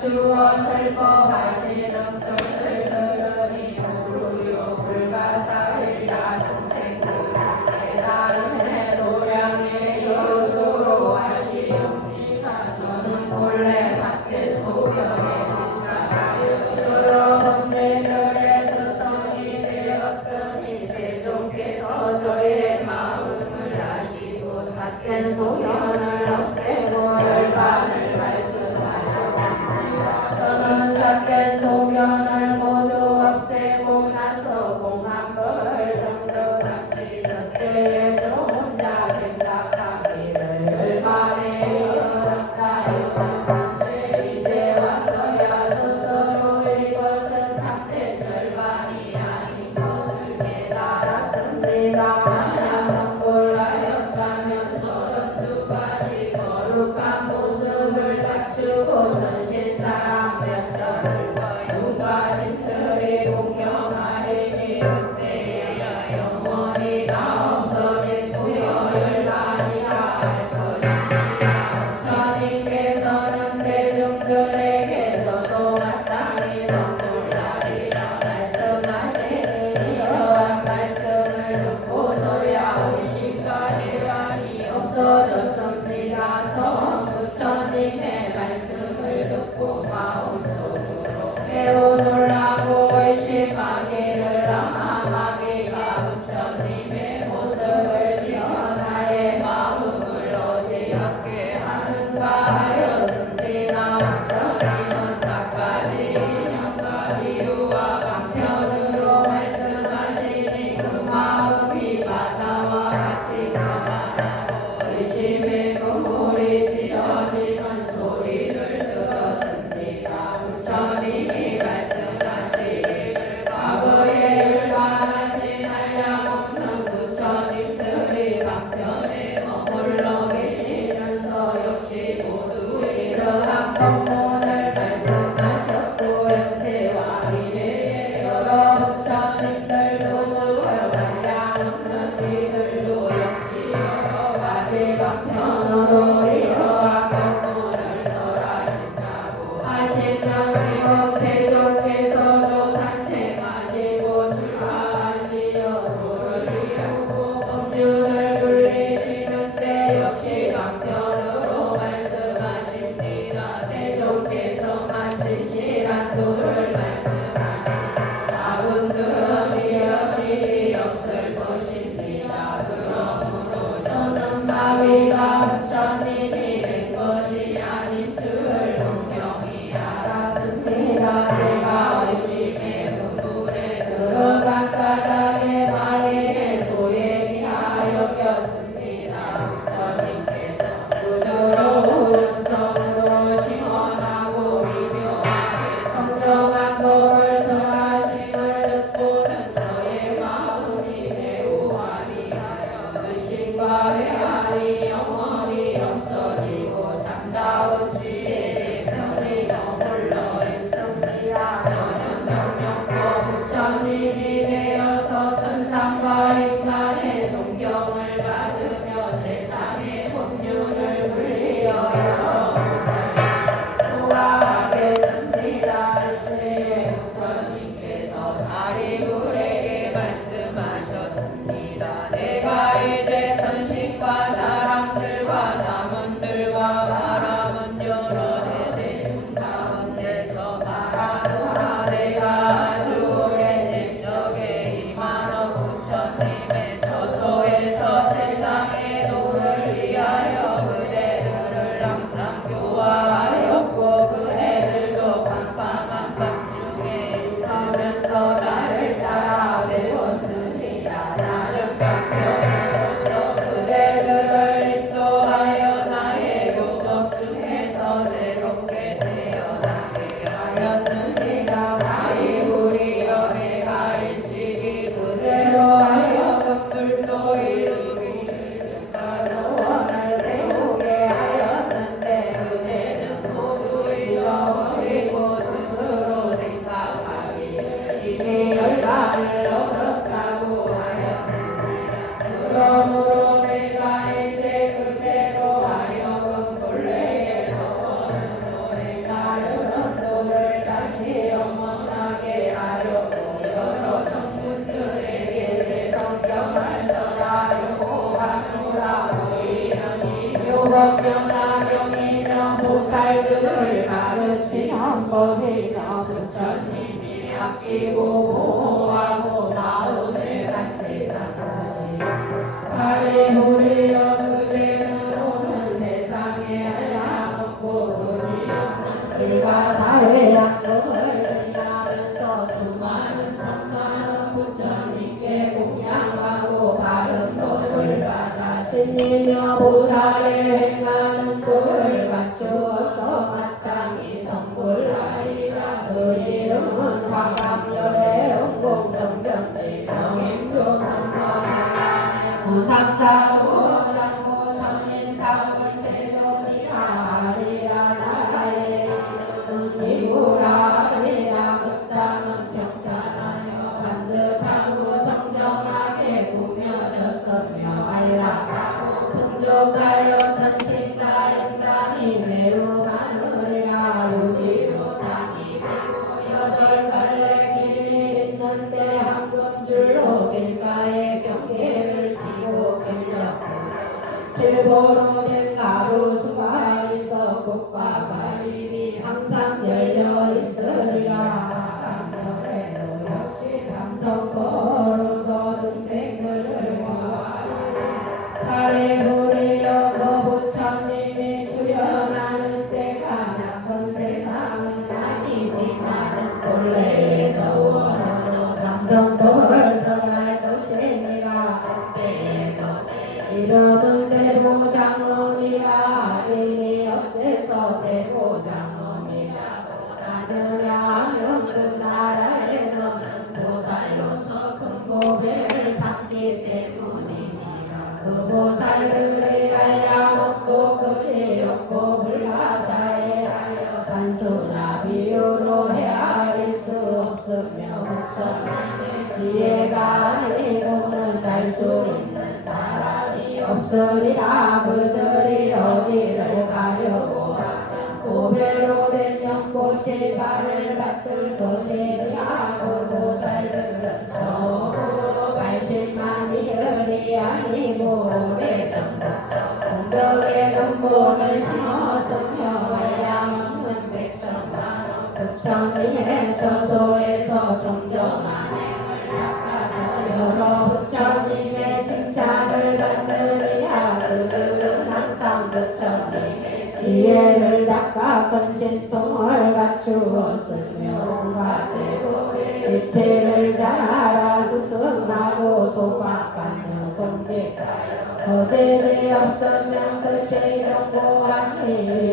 주어 슬퍼하시는 뜻을 들으니 무르요 불가사의라 중생들을 깨달음의 도량에 여루도록 하시옵니다. 저는 본래 삭된 소견에 집착하여 여러 번제들의 스승이 되었으니 세종께서 저의 마음을 아시고 삭된 소견을 없애고 열반을 말씀하셨습니다. 저는 삭된 보살들을 가르치는 법이며 부처님이 아끼고 보호하고 마음에 간직한 것이 사리부리여 그대로는 세상에 한량없고 그지없는 불가사의 양복을 지나면서 수많은 천만원 부처님께 공양하고 바른 법을 받아 신이며 보살의 행하는 도를 갖추어서 마땅히 성불하리라. 그 이름은 화감열의 용공정경지 명임조선서사간의 무상사 조장보 천인사 불세조니라 하리라. 나라의 이름은 이구라 하리라. 극단은 평탄하며 반듯하고 정정하게 꾸며졌으며 안락하고 풍족하여 천신과 인간이 매우 많으리라. 유리로 땅이 되고 여덟 갈래 길이 있는데 황금줄로 길가에 경계를 치고 길옆으로 칠보로 된 가로수가 있어 꽃과 과일이 항상 열려 있으리라. 화감열에도 역시 삼성보로서 중생들을 구하리라. 사리부리여 그 부처님이 수련하는 때가 나쁜 세상은 아니지만 본래에서 원으로 삼성보를 선할 것이니라. 그때의 법에 이름은 대보장엄이라 하리니 어째서 대보장엄이라고 하느냐 하면 그 나라에서는 보살로서 큰 보배를 삼기 때문이니라. 그 보살들의 한량없고 그지없고 불가사의하여 산수나 비유로 헤아릴 수 없으며 부처님의 지혜가 아니고는 달 수 있는 사람이 없으리라. 그들이 어디를 가려고 하면 보배로 된 연꽃이 발을 받들 것이리라. 그 보살들은 처음으로 발심만 이르리 아니고 오래전부터 공덕의 근본을 심었으며 한량없는 백천만원 부처님의 처소에서 정정한 행을 닦아서 여러 부처님의 칭찬을 받느니라. 그들은 항상 부처님의 지혜를 닦아 근신통을 갖추었으며 온갖 제국의 일체를 잘 알아 수승하고 소박하며 성직하여 거짓이 없으면 그시 경고하니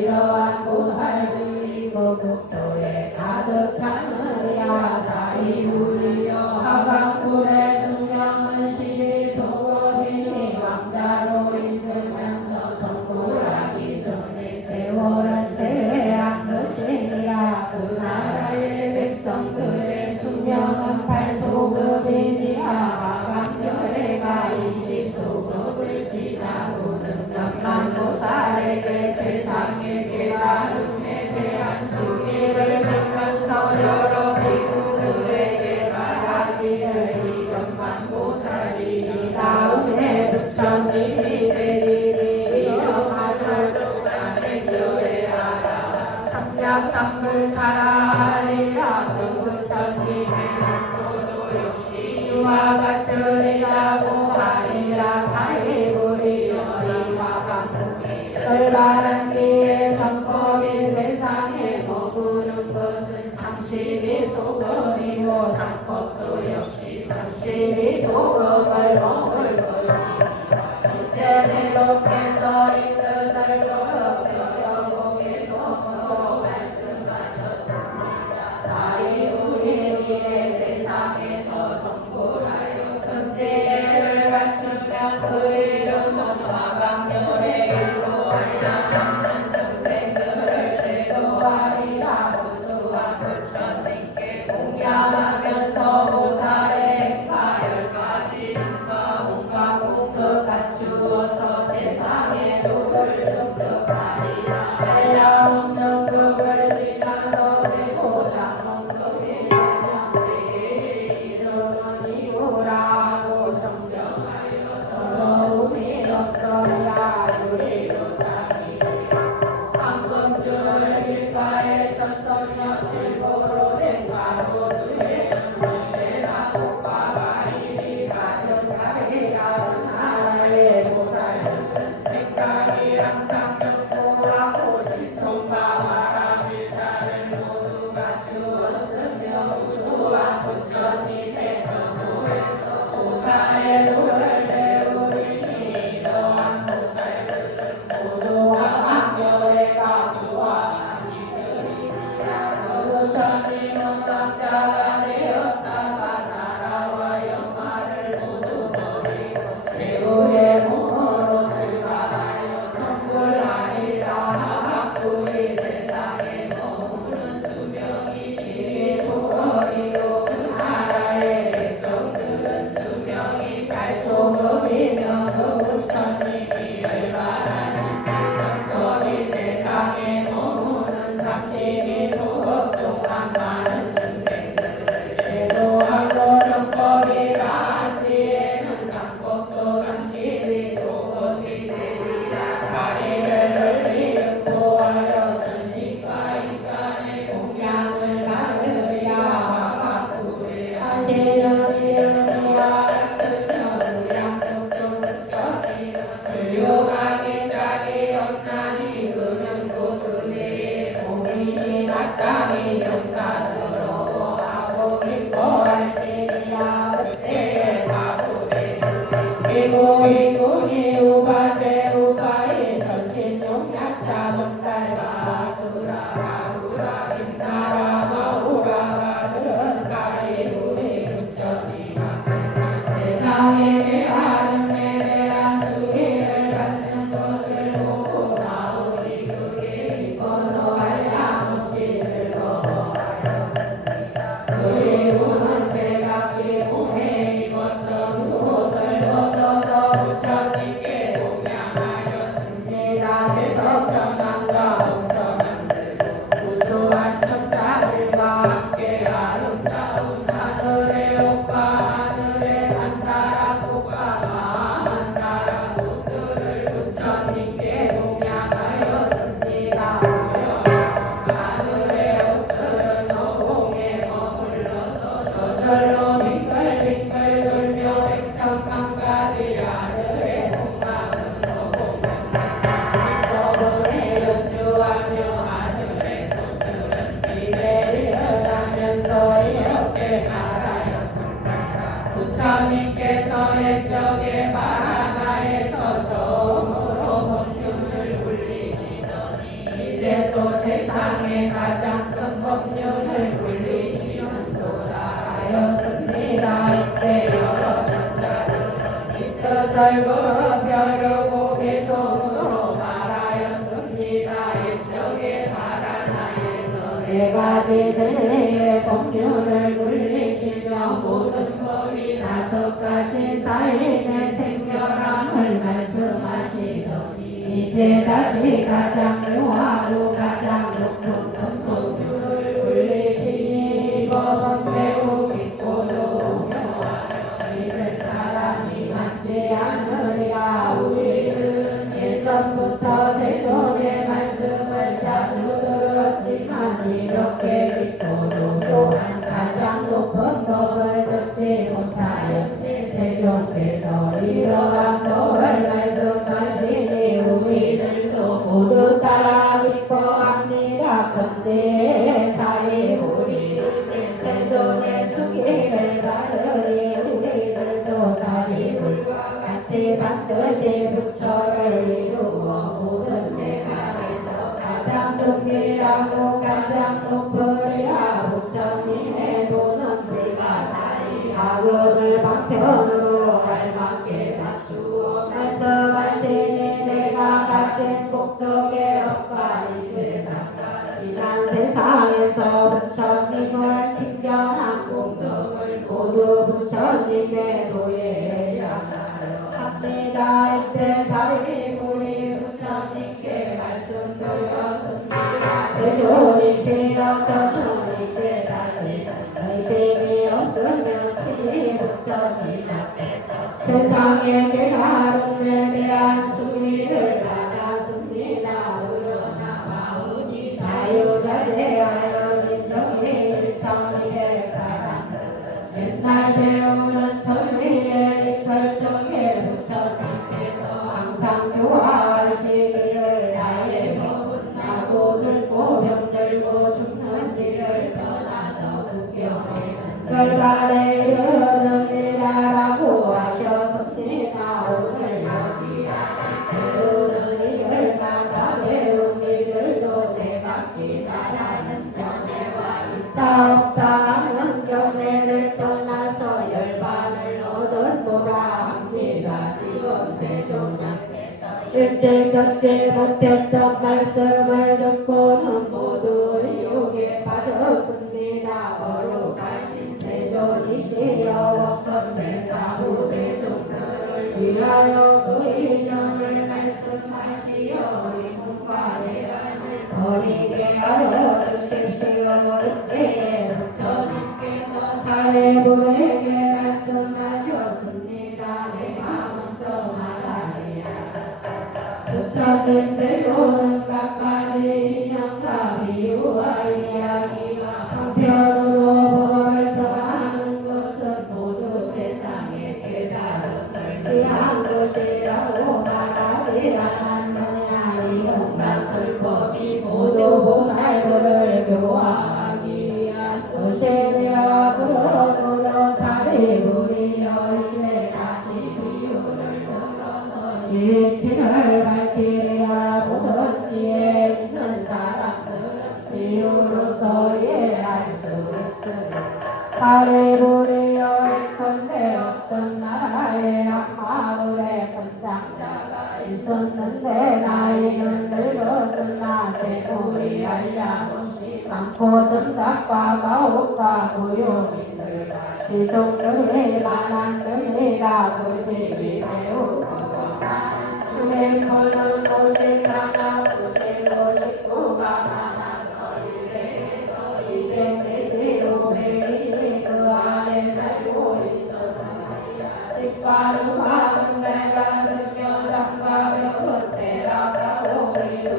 이러한 보살들이 그 국토에 가득 차느니라. 사리부리여 화강불의 수명은 12소급이니 왕자로 있으면서 성불하기 전에 세월은 제외한 것이니라. 그 나라의 백성들의 수명은 8소급이니라. 화강열애가 20소급을 지나고는 남만보살에게 세상에게 나름에 대한 수기를 주면서 여러 비구들에게 말하기를 이견만보살이 이 다음에 부처님이 되리니 이러하여 조간에 교회하라. 삼약삼불가하리라. 그 부처님의 법도도 역시 이와 같으리라고 하리라. 사리부리여 이 화강불이 열반한 뒤에 성법이 세상에 머무는 것은 32소급이고 상법도 역시 32소급을 머물 것이니라. 이때 세독께서 이 뜻을 더럽혀 영곡에서 말씀하셨습니다. 사리부리의 세상에서 성불하여 금지혜를 갖추면 그 이름은 화강열애이고 한량 마땅히 용사스러워하고 기뻐할지니라. 그때에 사부대주 그리고 이군이 우바세 우바의 전신용야차 본달바 수라 마루라 김나라 마우라가 들은사리 우리 부처님 앞에서 세상에 대하름에 대한 수리를 받는 것을 보고 나으리 그게 기뻐서 한량없이 즐거워하였습니다. 그리고는 제각기 몸에 입었던 옷을 벗어서 부처님께 동양하였습니다. 제석천왕과 엄천왕들도 우수한 천사들과 함께 아름다운 하늘의 옷과 하늘의 만다라꽃과 마만다라꽃들을 부처님께 동양하였습니다. 하늘의 옷들은 허공에 머물러서 저절로 빙글빙글 돌며 백천만 가지 하늘의 풍막은 허공에 연주하며 하늘의 꽃들은 비례를 하면서 이렇게 말하였습니다. 부처님께서 옛적에 바라나에서 처음으로 법륜을 굴리시더니 이제 또 세상에 가장 큰 법륜을 굴리시는도다 하였습니다. 이때 여러 천자들은 이 뜻을 그벼려고 개성으로 말하였습니다. 옛적에 바라나에서 네 가지 세례의 법륜을 굴리시며 모든 법이 5가지 사인의 생결함을 말씀하시더니 이제 다시 가장 묘하고 가장 높은 법륜을 굴리시니 이 법은 매우 깊고도 묘하며 믿을 사람이 많지 않으리라. 우리는 예전부터 세존의 말씀을 자주 들었지만 이렇게 깊고도 묘한 가장 높은 법을 듣지 못하였네. 세존께서 이러한 법을 말씀하시니 우리들도 모두 따라 기뻐합니다. 번제의 사리 우리 세존의 수기를 받으리. 우리들도 사리불과 같이 반드시 부처를 이루어 모든 생활에서 가장 존귀하고 가장 높으리라. 부처님의 도는 불가사리 악연을 방편으로 알맞게 맞추어 말씀하시니 내가 가진 복덕의 업과 이 세상과 지난 세상에서 부처님을 신견한 공덕을 모두 부처님의 도예해야 하여 합니다. 이때 사리불이 부처님께 말씀드렸습니다. 세존이시여 저는 이제 다시는 의심이 없으며 친히 부처님 앞에서 세상에 대하름에 대한 수리를 받았습니다. 그러나 마음이 자유자재하여 진정이 일천리의 사람들은 맨날 배우는 천지에 있을 적에 부처님께서 항상 교화하시기를 나의 법은 나고 늙고 병들고 죽는 일을 떠나서 구경에는 결말에 이르느니라라고 하셨습니다. 오늘 여기 아직 배우는 일을 다 배운 이들도 제각기 나라는 견해와 있다 없다 하는 견해를 떠나서 열반을 얻었노라 합니다. 지금 세존 앞에서 일찍 듣지 못했던 말씀을 듣고는 모두 의욕에 빠졌습니다. 거룩하신 세존이시여 원건대 사부대종들을 위하여 그 인연을 말씀하시어 의문과 내란을 버리게 하여 주십시오. 이때에 부처님께서 사례부에게 말씀하셨습니다. 내가 먼저 말하지야. 부처님 세존은 각가지 인연과 비유와 이야기와 한편으로 법을 설하는 것은 모두 세상의 깨달음을 위한 것이라고 말하지 않았느냐. 이 온갖 설법이 모두 보살들을 교화 사례부리여 있건대 어떤 나라에 한 마을에 권장자가 있었는데 나이는 늙었으나 세골이 한량없이 많고 정답과 가옥과 고용인들과 실종들이 많았느니라. 그 집이 매우 크고 많은 수행하는 곳이 하나 그대로 식구가 많아서 100에서 200 내지 500이 그 안에 살고 있었느니라. 집과는 막은 내가 쓰며 담과 벽은 우리 두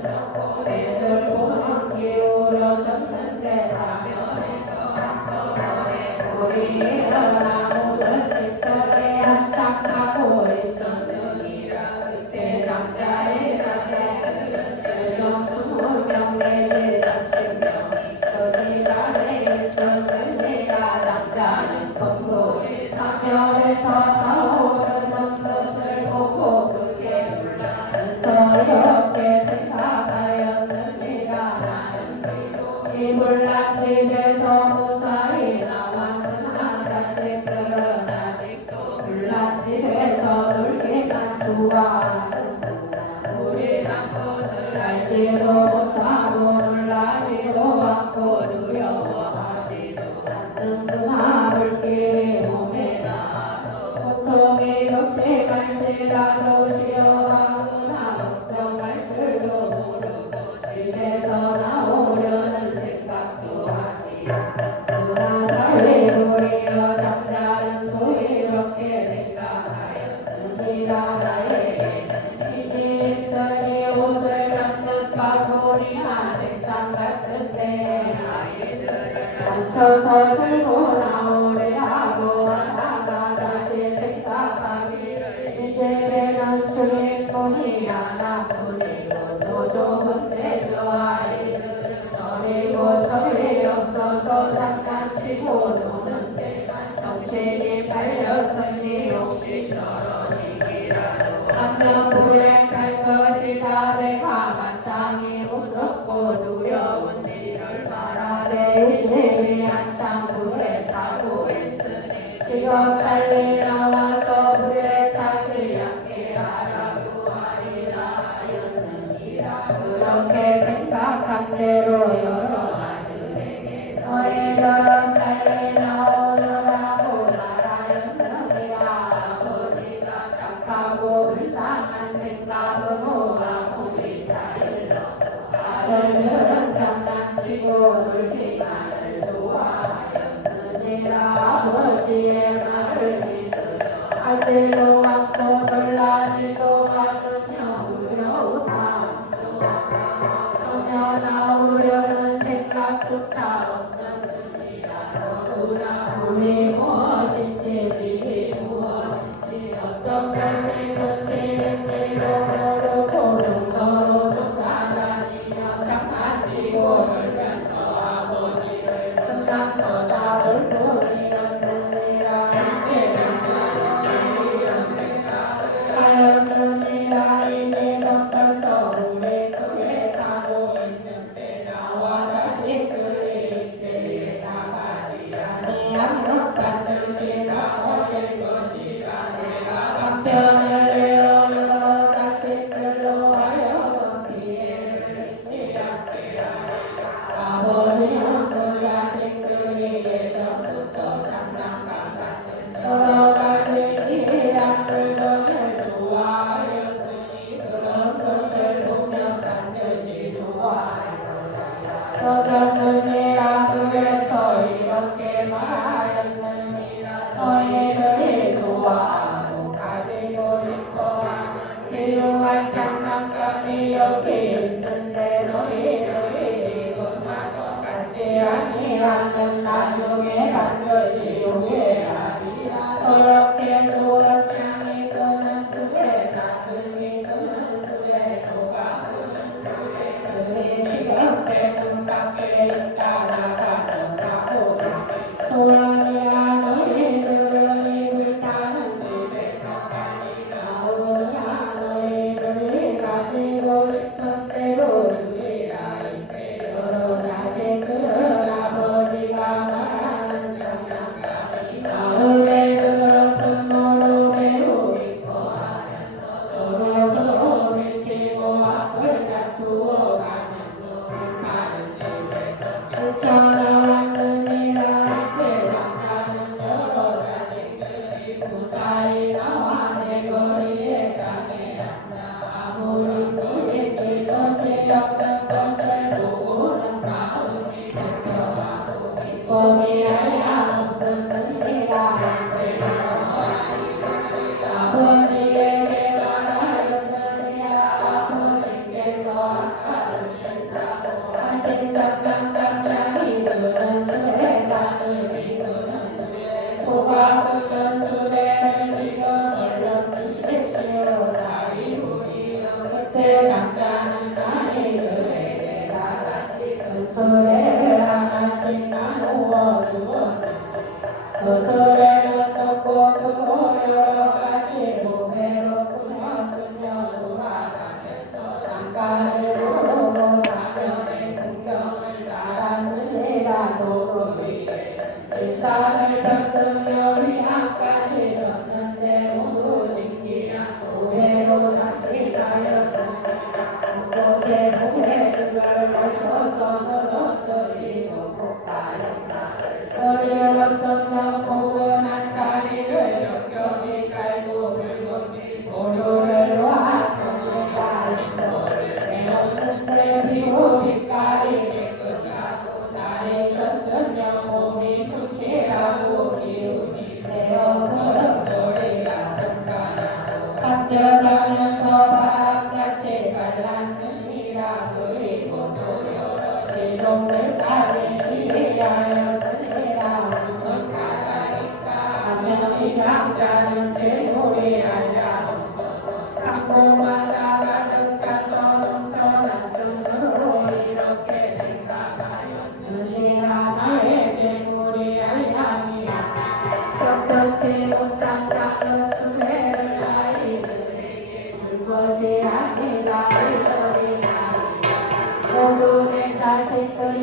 섞고 대들 보는 기울어졌는데 사면에서 한꺼번에 불이 일어나 모든 집들이 한참 가고 있었느니라. 그때 장자의 자제들은 10명 20명 내지 30명이 그 집안에 있었느니라. 장자는 동굴이 사면에서 나오는 것을 보고 크게 놀라면서 이렇게 생각하였느니라. 나는 비록 이 물란집에서 무사히 나왔으나 자식들은 아직도 물란집에서 놀기만 좋아하는구나. 우리란 것을 알지도 못하고 놀라지도 않고 두려워하지도 않는구나. 불길이 몸에 닿아서 고통이 역시갈지라도 싫어하구나. 걱정할 줄도 모르고 집에서 나오려는 생각도 하지 않는구나. 사례부리여 장자는 또 이렇게 생각하였느니라. 나에게는 힘이 있으니 옷을 닦는 바구니나 책상 같은 데 아이들을 앉혀서 들고 나오리라고 하다가 다시 생각하기를 이 집에는 출입문이 하나뿐이고 또 좁은데 저 아이들은 어리고 저리 없어서 장난치고 노는 데만 정신이 팔렸으니 혹시 떨어지기라도 하면 불행할 것이다. 내가 마땅히 무섭고 두려운 일을 말하되 이 집이 한참 불에 타고 있으니 지금 빨리 나와서 불에 타지 않게 하라고 하리라 하였느니라. 그렇게 생각한 대로 여러 아들에게 너희들은 빨리 나오너라고 말하였느니라. 아버지가 딱하고 불쌍한 생각으로 아무리 다 일러도 아들들은 장난치고 놀기만을 좋아하였느니라. 아버지의 말을 믿으려 하지도 않고 놀라지도 않으며 두려운 마음도 없어서 전혀 나오려는 생각조차 없었느니라. 더구나 물이 무엇인지 집이 무엇인지 어떤 것이 손실인지도 모르고 동서로 쫓아다니며 장난치고 놀면서 아버지를 끝남 쳐다볼 뿐이었느니라. 이렇게 장자는 이런 생각을 하였느니라. 이제는 벌써 물이 크게 타고 있는데 나와 자식들이 이때에 나가지 아니하면 반드시 다 버릴 것이라. 내가 방편을 내어 여러 자식들로 하여금 피해를 입지 않게 하리라. 아버지는 그 자식들이 예전부터 장난감 같은 여러 가지 기이한 물건을 좋아하였으니 그런 것을 보면 반드시 좋아할 것이라. 여겼느니라. 그래서 이렇게 말하였느니라. 너희들이 좋아하고 가지고 싶어하는 귀중한 장난감이 여기 있는데 너희들이 지금 와서 갖지 아니하면 나중에 반드시 후회하리라. 저렇게 좋은 양이 끄는 수레 사슴이 끄는 수레 소가 끄는 수레들이 지금 대문 밖에 있다. 나가서 타고 소연이야 너희들은 이불 타는 집에서 빨리 나오냐. 너희들이 가지고 싶은 대로 주리라. 이때 여러 자식들은 아버지가 말하는 것이 없는 것을 보고는 마음이 불평하고 기쁨이 한량없으니라. 아버지에게 말하였느니라. 아버지께서 아까 주신다고 하신 장난감량이 그는 수레 샀으니 그는 수레 소가 그는 수레를 지금 얼른 주십시오. 사위분이여 그때 장자는 아이들에게 다같이 그 수레를 하나씩 나누어 주었느니라. 그 수레는 떴고 크고 여러 가지 보배로 꾸몄으며 돌아가면서 땅가를 오르고 사면의 풍경을 따랐느니라. 도로 위에 일산을 폈으며 위암까지 섰는데 모두 진기한 보배로 장식하였느니라. 그곳에 보배줄을 올려서 늘어뜨리고 폭발인 어리웠으며 포근한 자리를 겹겹이 깔고 붉은빛 보료를 놓았느니라. 인소를 내었는데 피부 빛깔이 깨끗하고 살이 쪘으며 몸이 충실하고 기운이 세어 걸음돌이가 동간하고 뛰어다니면서 바람같이 발랐느니라. 그리고 또 여러 실종들까지 시위하였느니라. 무슨 까닭인가 하면 이 장자는 재물이 한량없어서 창고마다 가득 차서 넘쳐났으므로 이렇게 생각하였느니라. 나의 재물이 한량이 격변치 못한 작은 수레를 아이들에게 줄 것이 아니라 이러리라. 모두 내 자식들이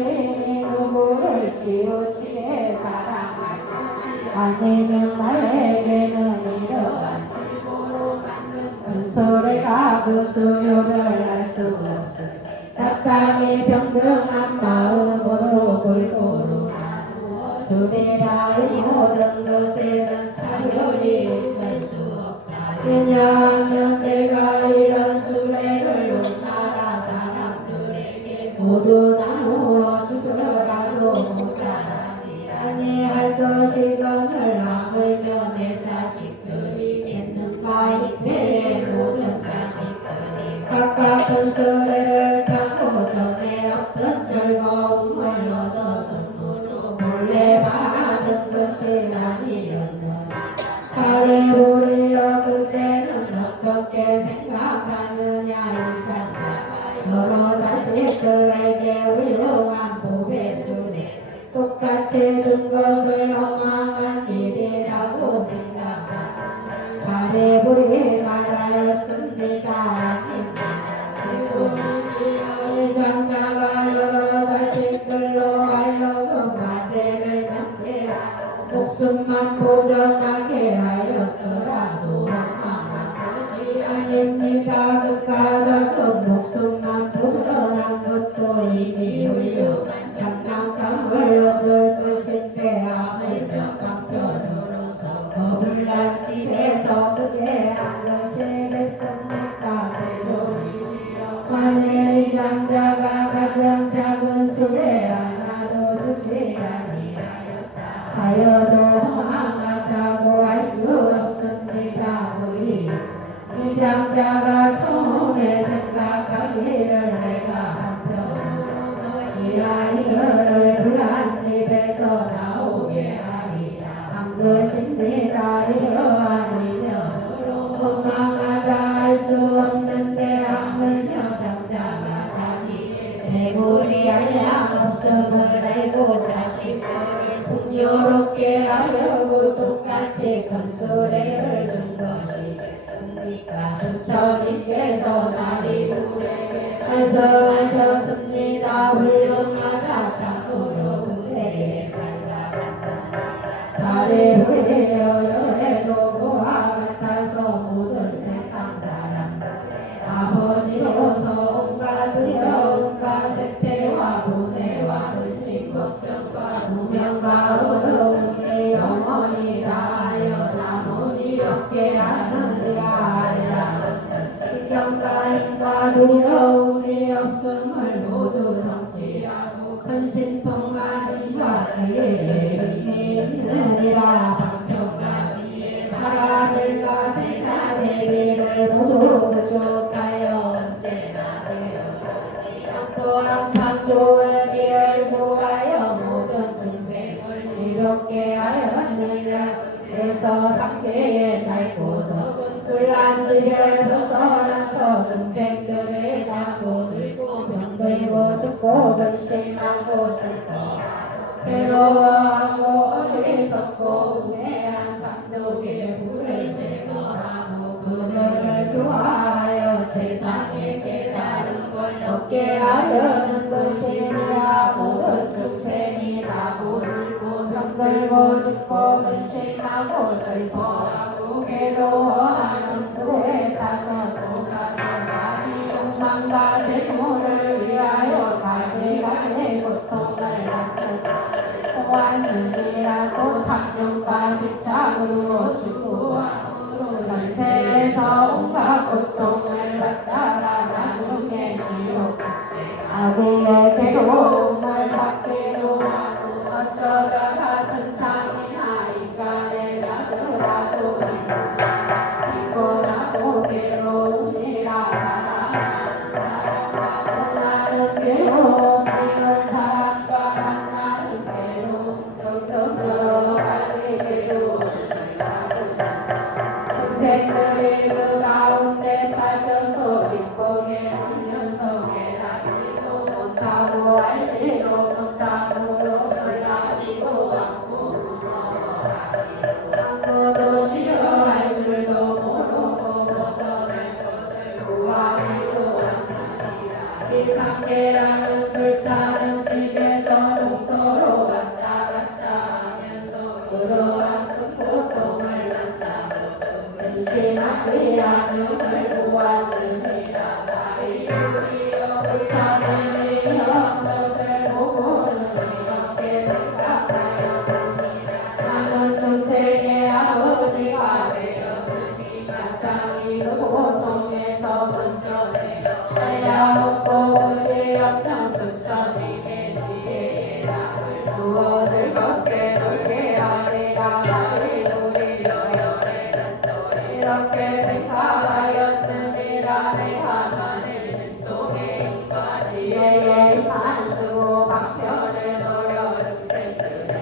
누구를 치우치게 사랑할 것이 아니면 나에게는 이러한 질보로 만든 큰 소리가 그 수요를 알 수 없으니 약간이 병등한 마음으로 골고루 나누어 주리라. 이 모든 것에는 차별이 있을 수 없다. 왜냐하면 내가 이런 수레를 온 나라 사람들에게 모두 나누어 주더라도 모자라지 아니할 것이거늘 하물며 내 자식들이 겠는가. 이때의 모든 자식들이 각각 큰 수레를 타고 전에 없던 즐거움을 얻었으므로 몰래 바라던 것이 아니었느니라. 사리부리여 그대는 어떻게 생각하느냐. 이 장자가 여러 자식들에게 훌륭한 보배수레 똑같이 준 것을 허망한 일이라고 생각하느냐. 사리부리 말하였습니다. 아닙니다. 이 장자가 여러 자식들로 하여금 화제를 명제하고 목숨만 보전하게 하였더라도 원망한 것이 아닙니다. 그 가족은 목숨만 보전한 것도 이미 훌륭한 장난감을 얻을 것인데 하물며 방편으로서 겁을 난 집에서 그게 한 것이겠습니까. 세존이시여 만일 이 장자가 가장 작은 수레 하나도 주지 아니하였다 하여도 허망하다고 할 수 없습니다. 이 장자가 처음에 생각하기를 내가 한편으로서 이 아이를 불안 집에서 나오게 하리라 한 것입니다. 이러한 인연으로 허망하다 할 수 없는데 하물며 장자가 자기의 재물이 한량 없음을 알고 자식들을 풍요롭게 하려고 똑같이 큰 수레를 준 것이겠습니까. 수천님께서 사리부리에게 말씀하셨습니다. 훌륭하다. 참으로 그대의 발가같다. 사리부리여 여래도 그와 같아서 모든 세상 사람들의 아버지로서 온갖 두려움과 세태와 고뇌와 근심 걱정과 무명과 어려움이 영원히 다하여 남음이 없게 하느니라. 신경과 힘과 두려움이 없으면 말씀을 모두 성취하고 큰 신통과 힘과 지혜를 이르리라. 방평과 지혜 바라들과 대사 대비를 모두 부족하여 언제나 배우지 않고 항상 좋은 일을 구하여 모든 중생을 이롭게 하였느냐. 그래서 상태의 낡고 썩은 불난지를 벗어나서 중생들의 자고 늙고 병들고 죽고 근심하고 슬퍼하고 괴로워하고 어리석고 우매한 삼독의 불을 제거하고 그들을 교화하여 세상에 깨달은 걸 얻게 하려는 것이니라. 모든 중생이 다고 늙고 병들고 죽고 근심하고 슬퍼하고 괴로워하는 불에 타서 또 가서까지 욕망과 세모를 위하여 가지가지 고통을 받는 것을 보았느니라. 또 탐욕과 집착으로 추구함으로 현세에서 온갖 고통을 받다가 나중에 지옥 아비의 괴로움을 받기도 하고 어쩌다가 천상이나 인간의 나더라도 피곤하고 괴로움이라. 사랑하는 사람과 떠나는 괴로움, 이런 사람과 만나는 괴로움 등등 여러 가지 괴로움을 받으면서 중생들이 그 가운데 빠져서 기쁘게 울면서 깨닫지도 못하고 알지도 못하고 놀라지도 않고 무서워하지도 않고 싫어할 줄도 모르고 벗어날 것을 구하지도 않느니라. 지상계라는 불타는 집에서 동서로 왔다 갔다 하면서 그러한 큰 고통을 만나고 근심하지 않음을 보았으니라. 사리우리여 불타는 이런 것을 보고는 이렇게 생각하였느니라. 나는 중생의 아버지가 되었으니 마땅히 그 고통에서 건져내어 알려먹고 그지없는 부처님의 지혜의 낙을 주어 즐겁게 놀게 하리라. 사리우리여 열애는 또 이렇게 생각하였느니라. 내가 만일 신통의 힘과 지혜의 힘만 쓰고 방편을 노려 중생들의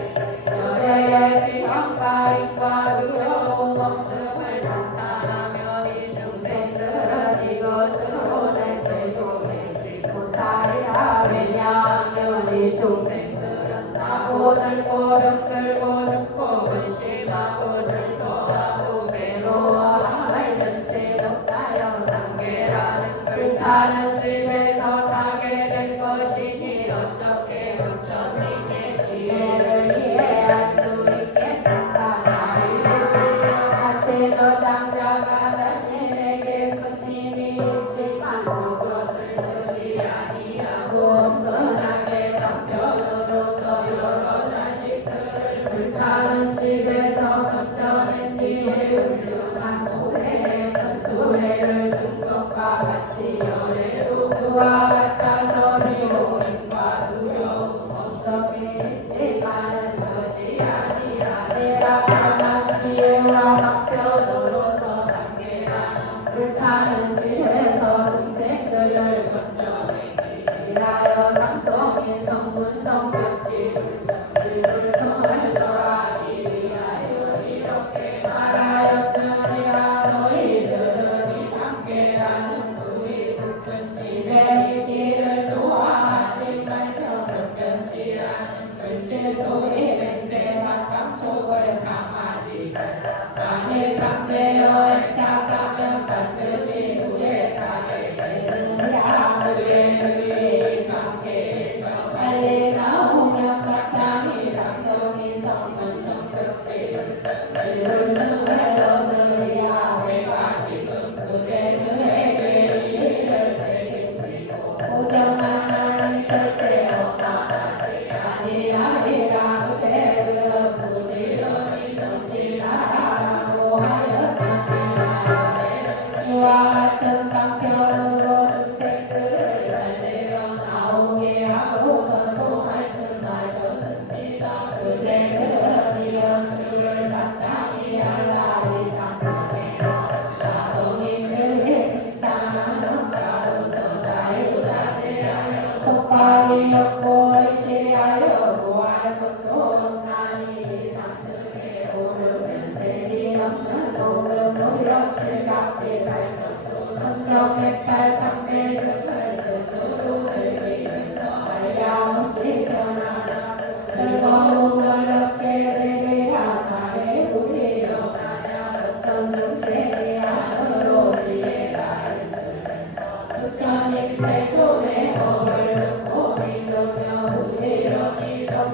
열애의 지형과 힘과 두려운 목숨을 찬탄하며 이 중생들은 이것으로 될지도 되지 못하리라. 왜냐하면 이 중생들은 나고 늙고 병들고 죽고 근심하고 슬퍼하고 괴로워함을 면치 못하여 상계라는 불타는 집에서 타게 될 것이니 어떻게 부처님의 지혜를 이해할 수 있겠는가. 사리우리여 마치 저 장자가 자신에게 큰 힘이 있지만 그것을 쓰지 아니하고 은근하게 방편으로서 여러 자식들을 불타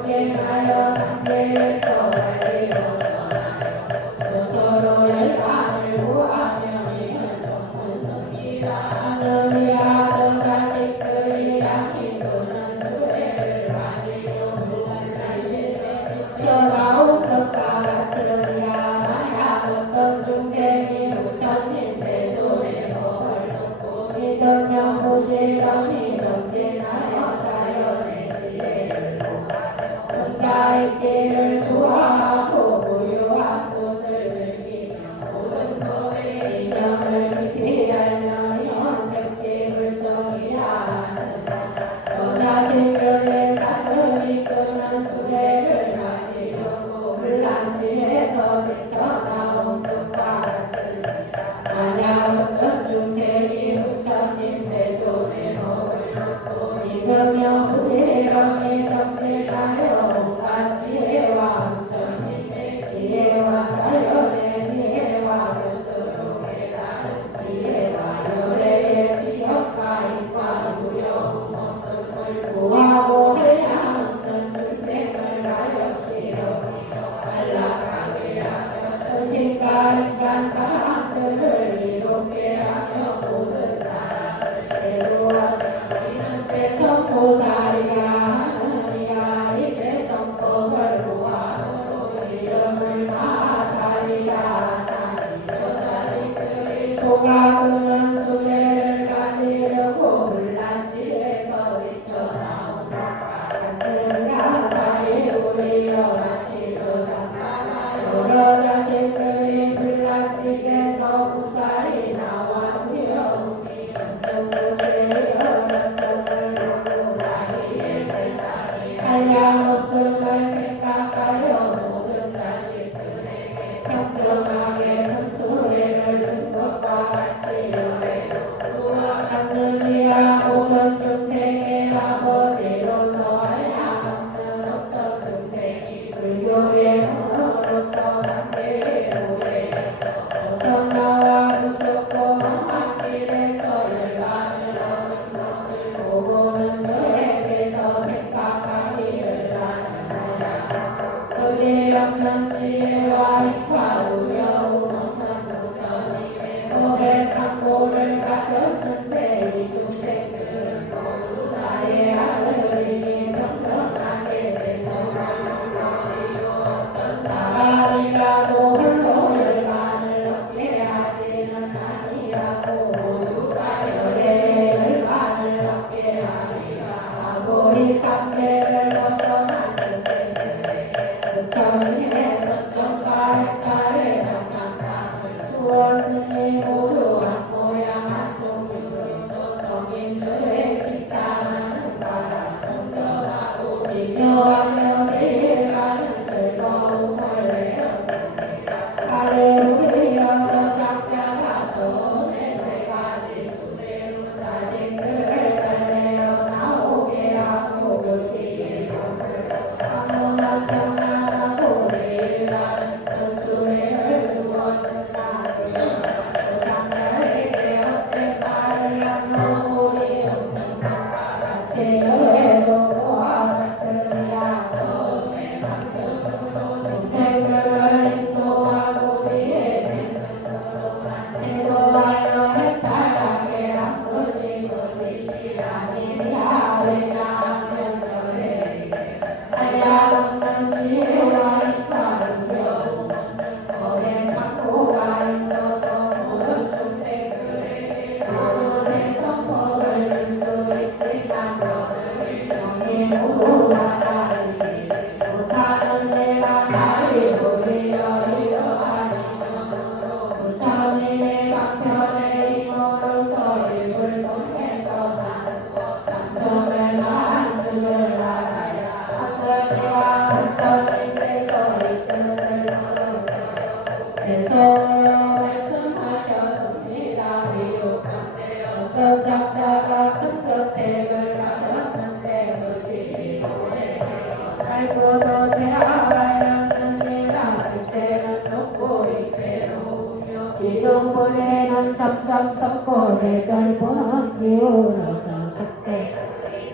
경쟁하여 상대에서 관리로서나요 스스로 열반을 구하며 이는 성문성이라 하느니라 저 자식들이 양이 끄는 수레를 가지고 물란자에서 튀어나온 것과 같으리라 만약 어떤 중생이 부처님 세존의 법을 듣고 믿으며 부지런히 정진하여 자연의 지혜를 구하며 혼자의 길을 좋아하고 고요한 곳을 즐기며 모든 법의 이념을 깊이 알며 이원백집을 성의하느니라 저 자식들의 사슴이 끄는 수레를 가지려고 물란지에서 뛰쳐나온 것과 같으니라 만약 어떤 중생이 부처님 세존의 법을 듣고 믿으며 부지런히 정진하여 온갖 지혜와 부처님의 지혜와 자연의 지혜와 스스로 깨달은 지혜와 열애의 지력과 힘과 두려운 모습을 구하고 한량없는 중생을 가엾이 여기며 안락하게 하며 천신과 인간 사람들을 이롭게 하며 모든 사람을 제로하며 이는 대성보살이라 하느니라 이 대성법을 구함으로 이름을 마하살이라 하나니 저 자식들이 소가 끄는 수레를 가지려고 물란집에서 뛰쳐나온 것과 같은 야살이 우리여 마치 저 작가가 여러 자식들이 물란집에서 무사히 나와 두려움이 없는 곳에 이르렀음을 모두 자기의 세상이 한량없음을 생각하여 모든 자식들에게 평등하게 큰 수레를 준 것과 같이 여래로 구하느니라 모든 중생의 아버지로서 한량없는 어천 중생이 불교의 문으로서 상대의 오해에서 벗어나와 무섭고 험한 길에서 열반을 얻은 것을 보고는 그에게서 생각하기를 하느니라 그지없는 지혜와 힘과 두려움 없는 부처님의 법에 참고를 가졌는데 이 중생들은 모두 나의 아들이니 평등하게 대성을 줄 것이요 어떤 사람이라도 홀로 열반을 얻게 하지는 아니하고 모두가 열의 열반을 얻게 하리라 하고 이 삼계를 벗어난 중생들에게 부처님의 선정과 헷갈의 장난감을 주었으니 모두 한 모양 한 종류로서 성인들의 칭찬하는 바라 청정하고 미묘하며 제일가는 즐거움을 내었느니라 사례 우리여 저 작자가 처음에 세 가지 수레로 자식들을 달래어 나오게 하고 그 뒤에 상응한 평안하고 제일가는 큰 수레를 주었으나 그 장자에게 어째 말을 안 노리 없는 것과 같이 여래도 그와 같으니라 처음에 삼승으로 중생들을 인도하고 뒤에 대승으로만 제도하여 해탈하게 한 것이 거짓이 아니니라 왜냐하면 너에게 한량없는 지혜와 힘과 두려움 없는 법에 참고가 있어서 모든 중생들에게 모든 대성법을 줄 수 있지만 저들이 영이 모두 하나지 못하는 내가 살이 우리여 이러한 이념으로 부처님의 방편의 힘으로서 일불 손에서 나누어 삼성을 만 줄을 알아야 하느니라 부처님께서 이 뜻을 거듭하고 대성으로 말씀하셨습니다. 비유컨대 어떤 작자가 큰 저택을 가졌는데 그 집이 오래되어 낡고도 제하였느니라 집세는 높고 위태로우며 기둥불에는 점점 썩고 대들보는 기울어져 죽되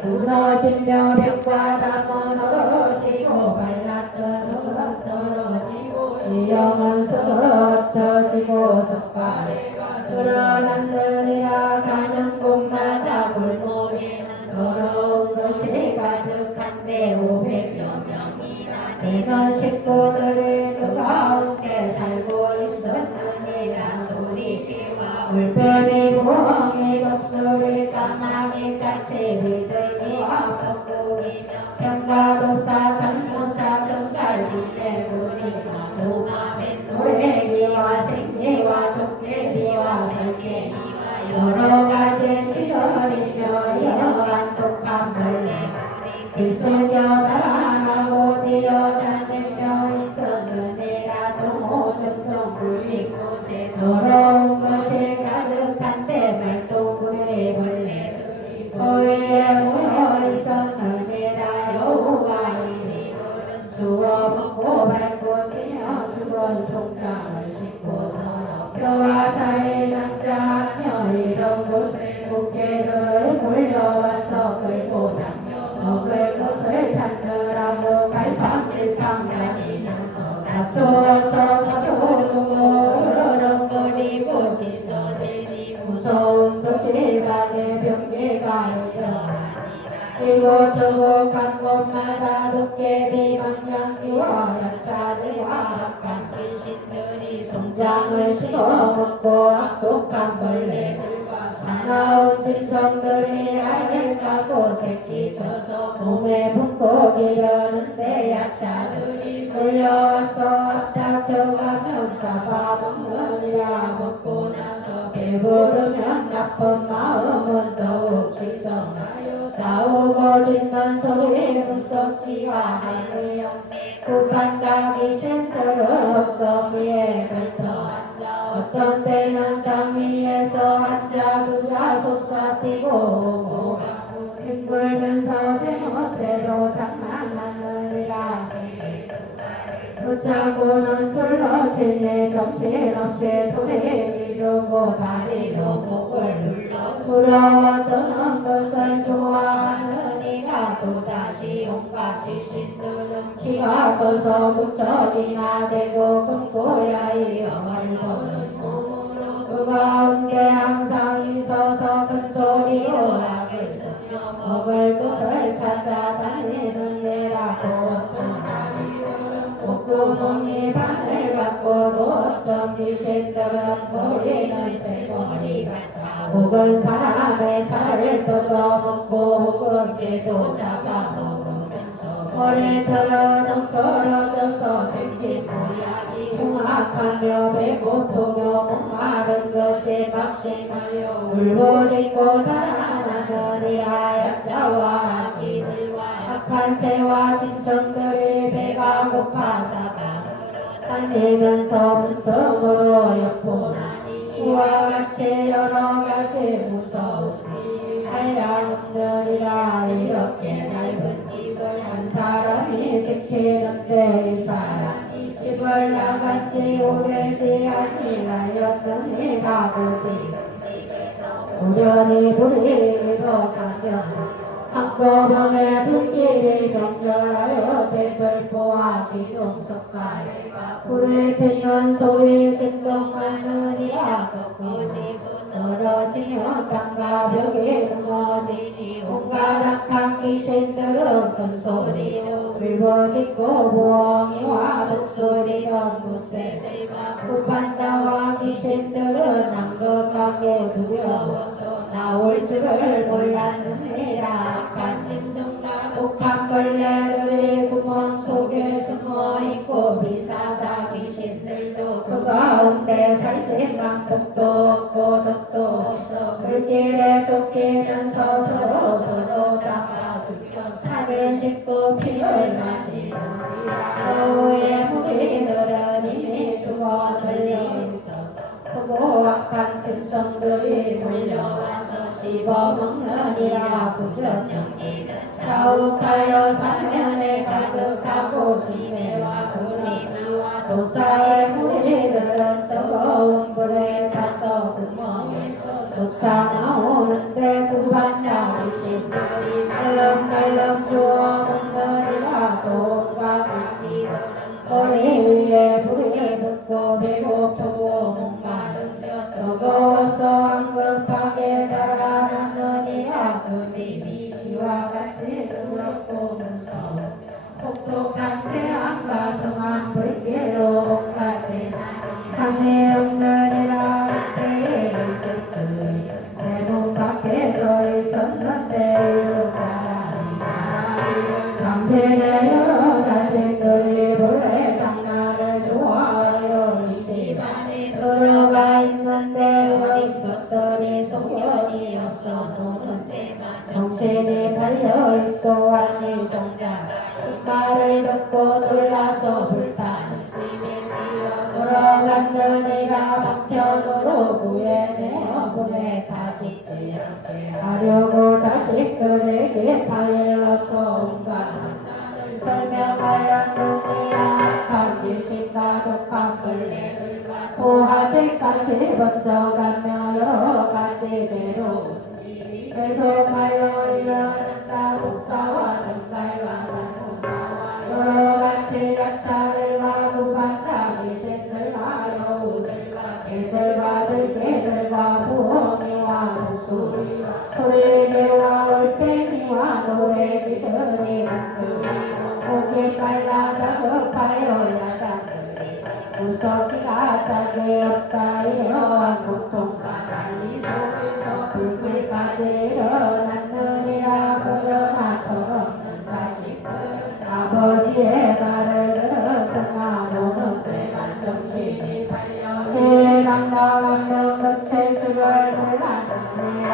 무너진 병과 담은 떨어지고 발랐던 흙은 떨어지고 이영은 흩어지고 숟가래가 드러났느니라. 가는 곳마다 골목에는 더러운 것이 가득한데 500여 명이나 되는 식구들이 그 가운데 살고 있었느니라. 소리띠와 울빼미 부엉이 독수리 까마귀 같이 비둘기와 벽곡이며 병과 독사 산문사 정갈 지뢰구리와 도마 뱃놀래기와 생쥐와 족제비와 살쾡이와 여러 가지 지혈이며 이러한 독한 벌레들이 뒤섞여 달아나고 뛰어다니며 있었느니라. 동호정동 굴린 곳에 더러운 것이 가득한데 말똥구리 벌레들이 거기에 모여 있었느니라. 여호와 이리로는 주워 먹고 밟고 뛰며 죽은 송장을 싣고서 뼈와 살이 남자하며 이런 곳에 국계를 몰려와서 끌고 다녀 먹을 것을 찾느라고 갈팡질팡 다니면서 다투어서 서두르고 으르렁거리고 지저대니 무서운 도질방의 병기가 일어나니라. 이곳저곳 간 곳마다 도깨비 망령이와 여자들과 악한 귀신들이 송장을 씹어먹고 악독한 벌레들과 사나운 짐승들이 알을 까고 새끼 져서 몸에 품고 기르는데 야차들이 몰려와서 앞다퉈가며 잡아먹느니라. 먹고 나서 배부르면 나쁜 마음은 더욱 식성하여 싸우고 짖는 소리 문석기와 하늘용 구간다 귀신들을 엉덩이에 긁혀 앉아 어떤 때는 땅 위에서 앉아 주자 솟아뛰고 오고 가고 뒹굴면서 제멋대로 장난하느니라. 붙잡고는 둘러치니 정신없이 소리 지르고 다리로 목을 눌러 두려워 떠는 것을 좋아하느니라. 또다시 온갖 귀신들은 키가 커서 무척이나 되고 금고야이 어머니 것은 몸으로 그 가운데 항상 있어서 큰 소리로 악을 쓰며 먹을 것을 찾아다니느니라. 어떤 목구멍이 바늘 같고 또 어떤 귀신들은 머리는 새머리 같아 혹은 사람의 살을 뜯어먹고 혹은 개도 잡아먹으면서 머리털은 엉클어져서 생긴 모양이 흉악하며 배고프고 목마른 것이 막심하여 울부짖고 달아나느니라. 약자와 아기들과 악한 새와 짐승들이 배가 고파서 다니면서 문턱으로 엿보나니 이와 같이 여러 가지 무서운 일이 하려느니라. 이렇게 넓은 집을 한 사람이 지키는데 이 사람이 집을 나간 지 오래지 아니하였느니라. 그 집에서 우연히 불이 일어나며 한꺼번에 불길이 병렬하여 대들보와 기둥석가래가 불에 튀는 소리 진동하느니라. 꺾어지고 떨어지며 땅과 벽이 무너지니 온갖 악한 귀신들은 큰 소리로 울부짖고 부엉이와 독수리던 무새들과 구판다와 귀신들은 난급하게 두려워서 나올 줄을 몰랐느니라. 악한 짐승과 독한 벌레들이 구멍 속에 숨어있고 비사사 귀신들도 그 가운데 살지만 복도 없고 덕도 없어 불길에 쫓기면서 서로 잡아주며 살을 씻고 피를 마시느니라. 여호의 무리들은 이미 죽어 들려있어서 크고 악한 짐승들이 몰려와서 씹어먹느니라. 부정령기는 자욱하여 사면에 가득하고 지혜와 구리나와 독사의 무리들은 뜨거운 불에 타서 구멍에서 솟아 나오는데 구반다 귀신들이 날름날름 보았니 성자 말을 듣고 놀라서 불타는 심이 돌아갔느니라 방편으로 구해내어 보내 다 죽지 않게 하려고 자식들에게 파일러서 온갖 한난을 설명하였느니라 악한 귀신과 독한 벌레들과 도화제까지 번져가며 여러 가지 괴로운 일이 계속하여 일어난다. 독사와 정갈과 산호사와 여러 가지 약사들과 무관자 귀신들과 여우들과 개들과 들개들과 부엉이와 목소리와 소리개와 올빼미와 노래기들이 멈추리고 목이 말라 다급하여 야단들이 무섭기가 짝이 없다. 이러한 고통과 난리 속에서 불길까지 일어났느니라. 그러나 철없는 자식들은 아버지의 말을 들었으나 노는 때만 정신이 팔려 해당과 왕명 며칠 줄을 몰랐느니라.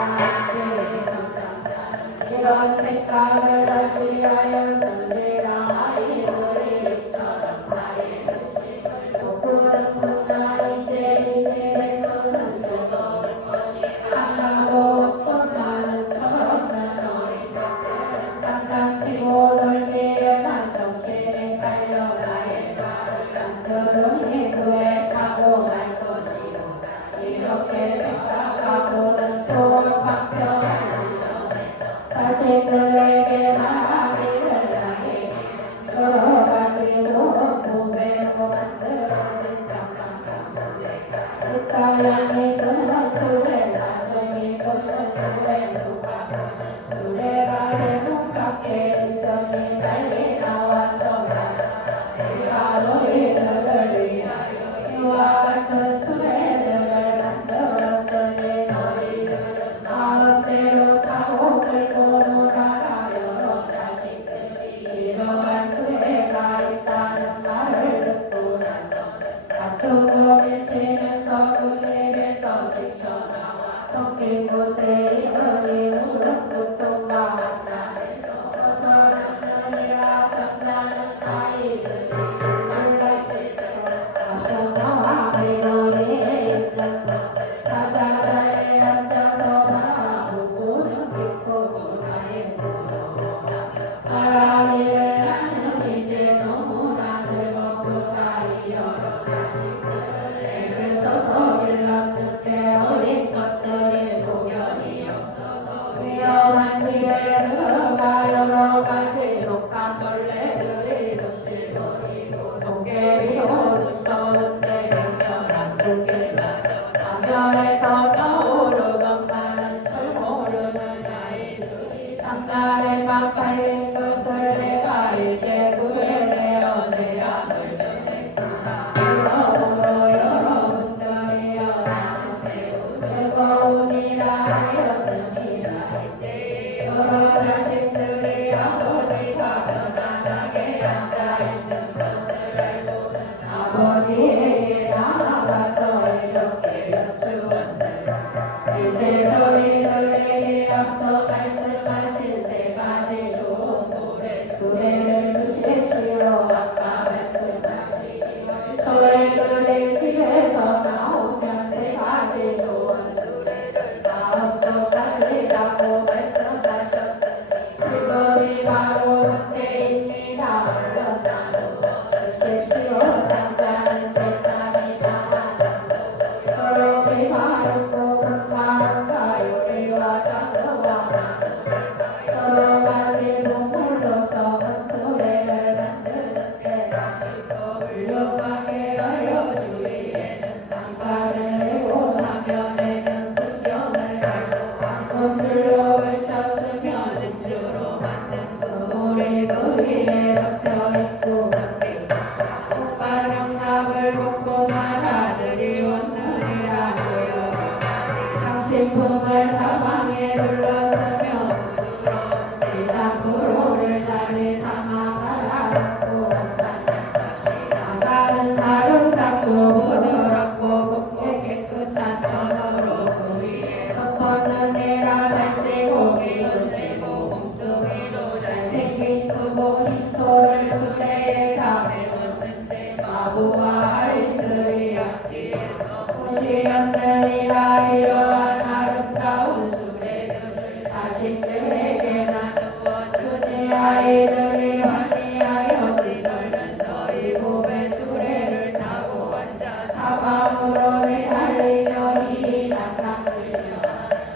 이런 생각을 다시 하였느니라. 아이들이 이처럼 나의 의심을 돋구는구나. 이제 이 집에서는 즐거울 것이라 하고 어떤 많은 철없는 어린 것들은 장난치고 놀기에만 정신이 팔려 나의 말을 안 들으니 구획하고 말 것이로다. 이렇게 생각하고는 조급한 평을 자식들에게 말하기를 나에게는 여러 가지 좋은 무배로 만들어진 장난감 수레가 일가양이 끄는 수레 사슴이 끄는 수레 수가 끄는 수레가 대문 밖에 있으니 빨리 나와서 가자. 내가 너희들을 위하여 이와 같은 수레들을 만들었으니 너희들은 마음대로 타고 끌고 놀아라. 여러 자식들이 이러한 수레가 있다는 말을 듣고 나서는 다투고 밀치면서 그 집에서 뛰쳐나와 텅 빈 곳에 이르니 무릎 고통과 환난에서 벗어났느니라. 잠자는 아이들이 놀랄 때에서 나와 베거리에 있는 것을 사자자에 앉아서 바라보고 눈빛 크고 다행스러워하며 말하기를 나는 이제 너무나 즐겁구나. 이 여러 자식들을 애를 써서 길렀는데 어린 것들이 소견이 없어서 위험한 집에 들어가 여러 가지 독한 벌레들이 득실거리고 도깨비도 무서운데 맹렬한 불길마저 사면에서 타오르던 많은 줄 모르는 아이들이 장난에만 팔린 것을 내가 이제 구해내어 제약을 정했구나. 그러므로 여러분들이여 나는 매우 즐거우니라 하였느니라. 이때 여러 자식들이 아버지가 편안하게 앉아있는 것을 알고는 아버지에게 나아가서 이렇게 여쭈었느라. 이제 저희들에게 앞서 말씀하신 세 가지 좋은 물의 수레를 주십시오. 아까 말씀하시기를 저희들이 집에서 나오면 세 가지 좋은 수레를 마음껏 가지라고 말씀하셨으니 지금이 바로 그때입니다. 얼른 나누어 주십시오. 잠자는 제상이 많아 잠도 여러 개가 있고 금과 요리와 장도와 나무들과 여러 가지 동물로서 은수 두고 흰소를 수레에 다 메웠는데 마부와 아이들이 앞뒤에서 보시었느니라. 이러한 아름다운 수레들을 자신들에게 나누어 주니 아이들이 환희하여 뛰놀면서 일곱의 수레를 타고 앉아 사방으로 내달리며 이 낭낭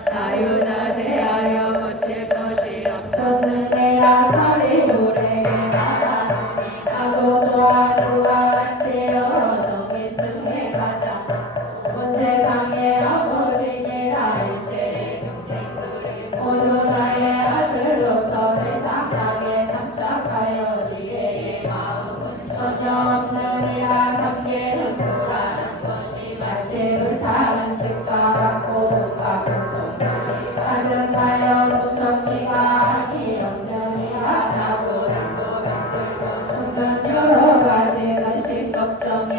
자유자재하여 고칠 것이 없었느니라. 서리물에게 말하노니 나도 또한 그와 같이 여러 성인 중에 가장 온 세상의 아버지니라. 일체의 중생들이 모두 나의 아들로서 세상 땅에 잠착하여 지혜의 마음은 전혀 없느니라. 삼계는 불안한 것이 마치 불타는 집과 같고 가득하여 무섭기가 아니 없느니라. 나무들도 병들도 숨은 여러 가지 근심 걱정에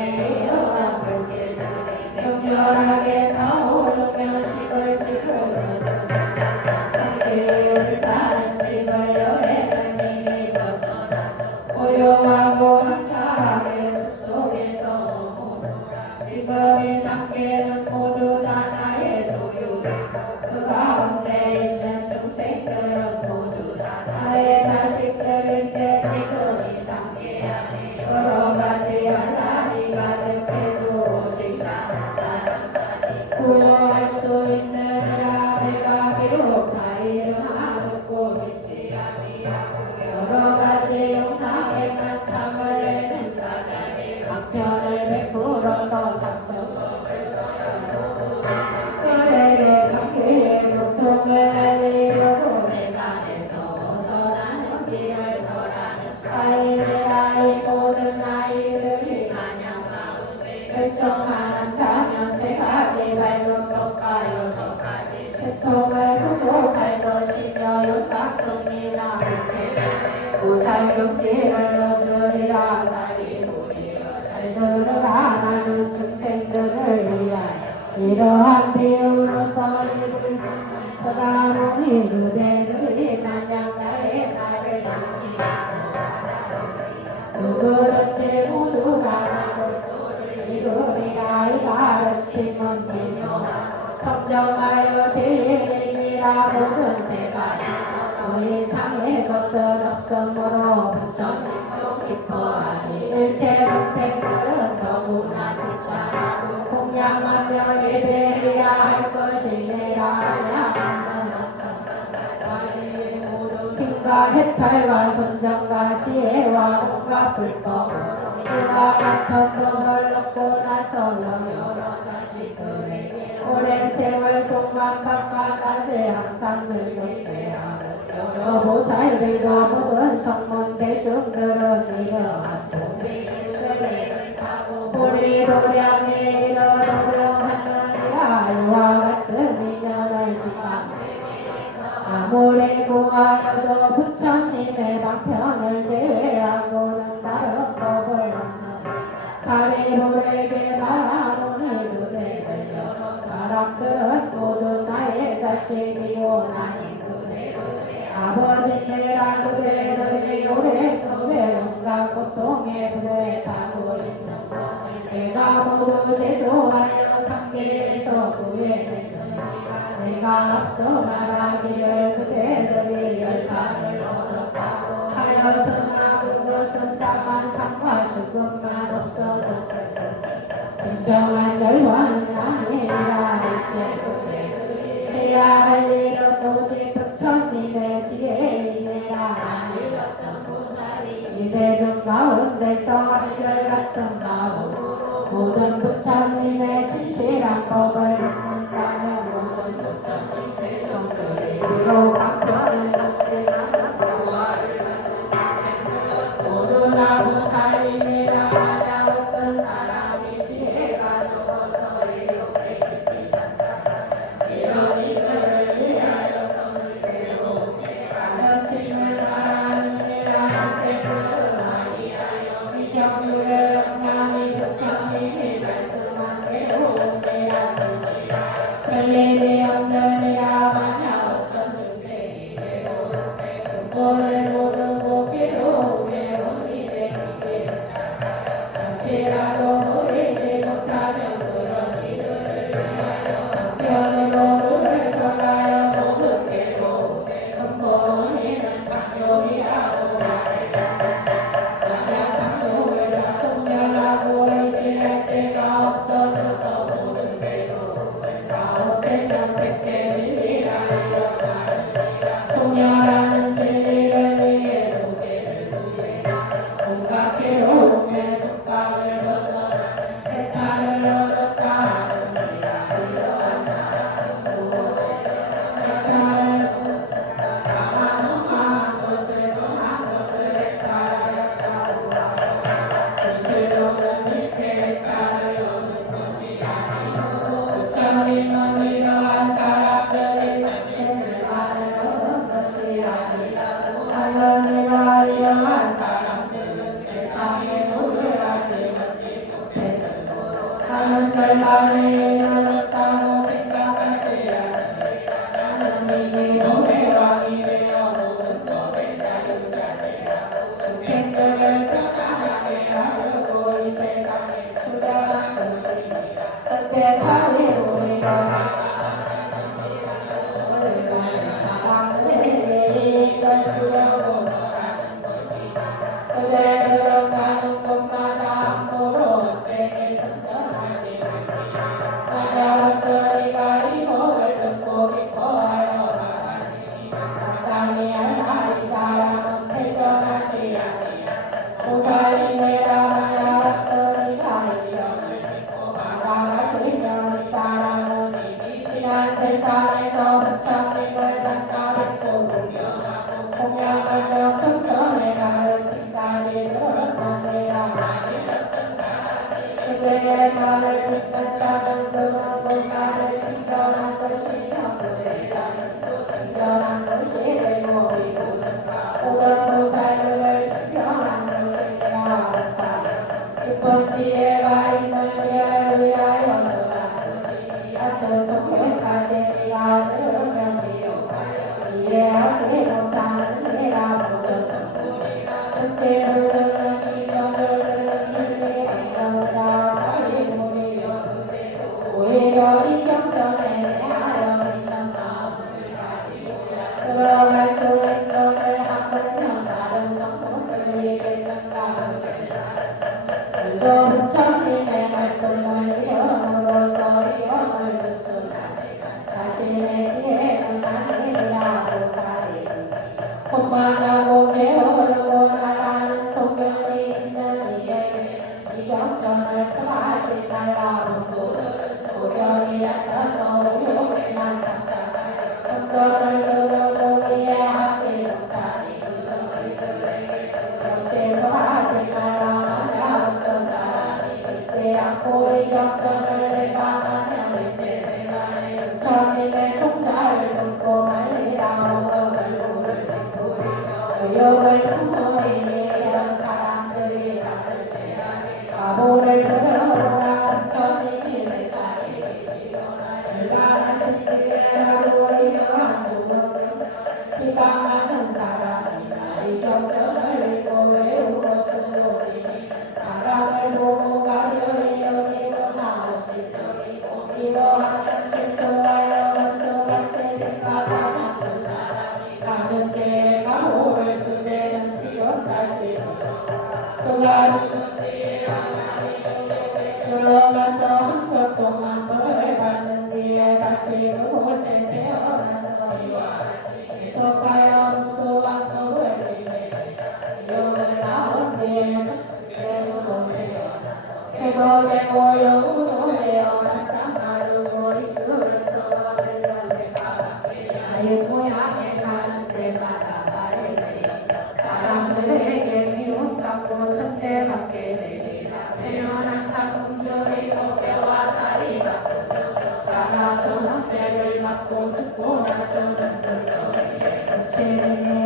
이러한 불길들이 맹렬하게 타오르며 식을 찌르르는 불타는 집을 열애는 이미 벗어나서 고요하고 한가하게 숲속에서 머무노라. 지금 이 삼계는 모두 다 나의 소유이고 그 가운데 있는 중생들은 모두 다 나의 자식들인데 지금 이 삼계 안에 여러 가지 알라리 가득해도 오직 나 한 사람만이 구원할 수 있느니라. 내가 비록 다 이름하고 믿지 아니하고 여러 가지 용당에만 탐을 내는 자들이 강편을 베풀어서 삼성법을 서려고 설에게 삼계의 고통을 알리려고 세간에서 벗어나는 길을 설하는 아이들아. 이 모든 아이들이 마냥 마음에 결정한다면 세 가지 밝은 법과 여섯 가지 신통을 부족할 것이며 윤곽성이나 보살경지를 얻으리라. 살리무리여 잘 들으라. 나는 중생들을 위하여 이러한 비유로서 입을 서라노니 그대들이 마냥 나의 말을 누구든지 모두 다 나를 이루리라. 이 가르침은 미묘하고 청정하여 진리니라. 모든 세간에서 더 이상의 것은 없으므로 부처님도 기뻐하니 일체 중생들은 더구나 집착하고 공양하며 예배해야 할 것이니라. 힘과 해탈과 선정과 지혜와 온갖 불법으로 그와 같은 법을 얻고 나서 여러 자식들에게 오랜 세월 동안 밤과 낮에 항상 즐겁게 하고 여러 보살들과 모든 성문 대중들은 이러한 보리수레를 타고 보리도량에 이르도록하느니라. 이와 같은 인연을 아무리 구하여도 부처님의 방편을 제외하고는 다른 법을 없느니 사리불에게 말하노니 그대들 여러 사람들은 모두 나의 자식이요 나니 그대들의 아버지니라. 그대들이 오랫동안 온갖 고통의 불에 타고 있는 것을 내가 모두 제도하여 삼계에서 구해냈느니라. 내가 앞서 말하기를 그대들이 열반을 얻었다고 하였으나 그것은 다만 삶과 죽음만 없어졌을 뿐 진정한 열반은 아니라. 이제 그대들이 해야 할 일은 오직 부처님의 지혜이니라. 잃었던 보살이 이대중 가운데서 한결같은 마음으로 모든 부처님의 진실한 법을 듣는다면 모든 부처님 세종들이 비로 강편을 섭취하는 보화를 받는 중생들은 모두 나 보살이니라. 만약 어떤 사람이 지혜가 적어서 이렇게 깊이 잠착하면 이런 이들을 위하여 성의대로 가르침을 말하느니라. 중생들은 아니하여 미정유를 영향이 부처님이 말씀한 괴로움이라 진실하 틀림이 없느니라. 만약 어떤 중생이 괴로움을 이러한 사람들은 세상의 도를 알지 못해서 나는 결말에 이르렀다고 생각하지 않으리라. 나는 이미 법의 왕이 되어 모든 법의 자유자되라. 생들을 편안하게 하려고 이 세상에 출현한 것이니라. 그때 사리로 일어나 이걸 주려고서라는 것이다. 그대들은 가는 곳마다 함부로 헛되게 선전하지 말지라. 만약 그리가 이 법을 듣고 기뻐하여 말하시니 마땅히 알라. 이 사람은 태전하지 아니하고 보살이라. 만약 그리가 이 영을 믿고 받아가시면 이 사람은 이미 지난 세상에서 부처님을 만나 뵙고 공양하며 경전에 가르침까지 들었느니라. 많이 듣던 사람이 그때의 말을 듣는 자는 그만큼 나를 친견한 것이며 그의 자신도 친견한 것이 되고 이곳은 모든 보살들을 친견한 것이니라. 깊은 지혜가 있는 이를 위하여서란 것이니 같은 속에까지 네가 들으면 미혹하여 이해하지 못하는 이라. 모든 성불이나 뜻지를 듣는 이견을 듣는 일이 아니라 사리물이여 그대도 오히려 이 경전에 대하여 있는 마음을 가지고야 들어갈 수 있거늘 하물며 다른 성분들이겠는가. 그들도 부처님의 말씀을 이음으로써 이음을 수순하지만 자신의 지혜는 아니라. 보살이 혼만하고 게으르고 나라는 소견이 있는 이에게는 이 경전을 설하지 말라. 문고들은 소견이 얕아서 우욕에만 탐착하여 경전을 들어도 이해하지 못하니 그런 이들에게 역시 설하지 말라. 만약 어떤 사람이 믿지 않고 이 경전을 해방하며 일체 생활에 부처님의 종자를 듣고 말리라. 얼굴을 짓부리며 의욕을 품으리니 이런 사람들이 나를 제하게 바보를 들여보라. 부처님이 세상에 계시거나 열반하신 뒤에라도 이러한 죽음을 비방하는 사람이나 이 경전을 읽고 외우고 쓰고지니 사람을 보고 가벼이 여기거나 무심적이고 이러한 질투하여 원수같이 생각하면 그 사람이 받은 죄가 모를 그대는 지옥 가시리라. 그가 죽은 뒤에 하나님 속에 들어가서 한껏 동안 벌을 받는 뒤에 다시 그곳에 태어나서 이와 같이 계속하여 무수한 법을 지내리라. 지옥을 나온 뒤에 적수세우로 태어나서 회복되고 여우로 되어 바싹 마르고 입술을 썩어 들던 새까맣게 야인 모양에 가는 때마다 말이지. 사람들에게 미움받고 선대받게 되리라. 태어난 상품들이고 뼈와 살이 바꾸어서 살아서 늑대를 맞고 죽고 나서는 들떠리에